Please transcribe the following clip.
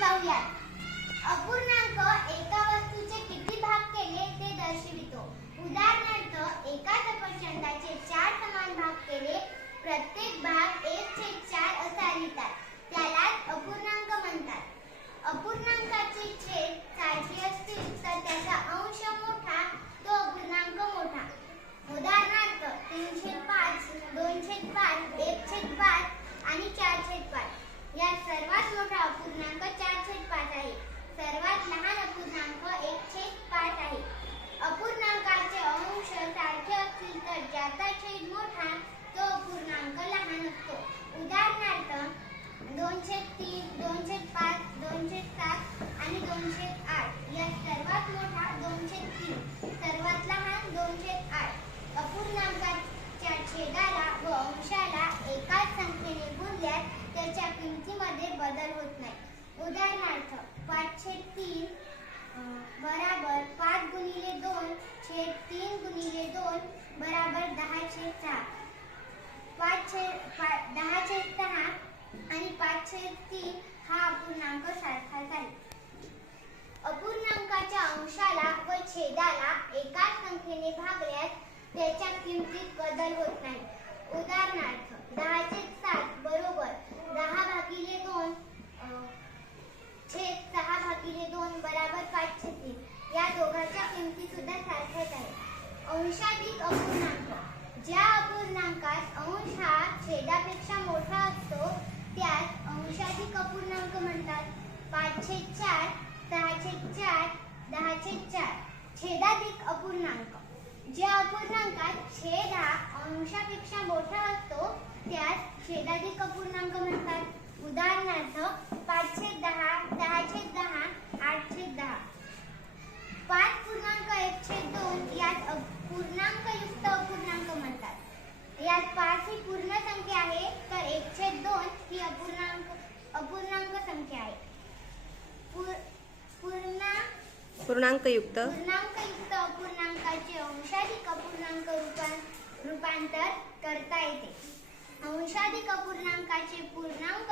पाहूयात अपूर्णांक एक वस्तूचे किती भाग केले ते दर्शवितो उदाहरणार्थ एका सफरचंदाचे चार समान भाग केले प्रत्येक भाग एक छेद चार असा लिहितात त्यालाच अपूर्णांक म्हणतात अपूर्णांकाचे छेद सारखे असतील तर त्याचा अंश मोठा तो अपूर्णांक मोठा उदाहरणार्थ तीनशे पाच दोनशे पाच एक छेद पाच आणि चार छेद पाच यात सर्वात मोठा अपूर्णांक चार छेद पाच आहे सर्वात लहान अपूर्णांक एक छेद पाच आहे अपूर्णांकाचे अंश सारखे असतील तर ज्याचा छेद मोठा तो अपूर्णांक लहान असतो उदाहरणार्थ दोनशे तीन दोनशे पाच दोनशे सात आणि दोनशे आठ या सर्वात मोठा दोनशे तीन सर्वात लहान दोनशे आठ अपूर्णांकाच्या छेदाला व अंशाला एकाच संख्येने गुणल्यास त्याच्या किमतीमध्ये बदल होत नाही उदाहरणार्थ पाचशे तीन बराबर पाच गुणिले दोन छेद तीन गुणिले दोन बराबर दहाशे सहा पाचशे पा दहाशे सहा. आणि पाचशे तीन हा अपूर्णांक सारखा झाला अपूर्णांकाच्या अंशाला व छेदाला एकाच संख्येने भागल्यास त्याच्या किमतीत बदल होत नाही. उदाहरणार्थ दहाचे सात बरोबर दहा भागिले दोन छेद सहा भागिले दोन बराबर पाचशे तीन या दोघांच्या किमती सुद्धा सारख्याच आहेत. अंशाधिक अपूर्णांक ज्या अपूर्णांकात अंश हा छेदापेक्षा मोठा असतो त्यास अंशाधिक अपूर्णांक म्हणतात पाचशे चार सहाशे चार दहाशे चार. छेदाधिक अपूर्णांक. ज्या अपूर्णांकात छेद हा अंशापेक्षा मोठा असतो त्यास छेदाधिक अपूर्णांक म्हणतात. उदाहरणार्थ पाचशे दहा दहाशे दहा आठशे दहा पाच पूर्णांक एक छेद दोन यात अ- पूर्णांकयुक्त अपूर्णांक म्हणतात यात पाच ही पूर्ण संख्या आहे तर एक छेद दोन ही अपूर्णांक संख्या आहे. पूर- पूर्णा पूर्णांकयुक्त. पूर्णांकयुक्त अपूर्णांकाचे अंशाधिक अपूर्णांक रूपां- रूपांतर करता येते. अंशाधिक अपूर्णांकाचे पूर्णांकयुक्त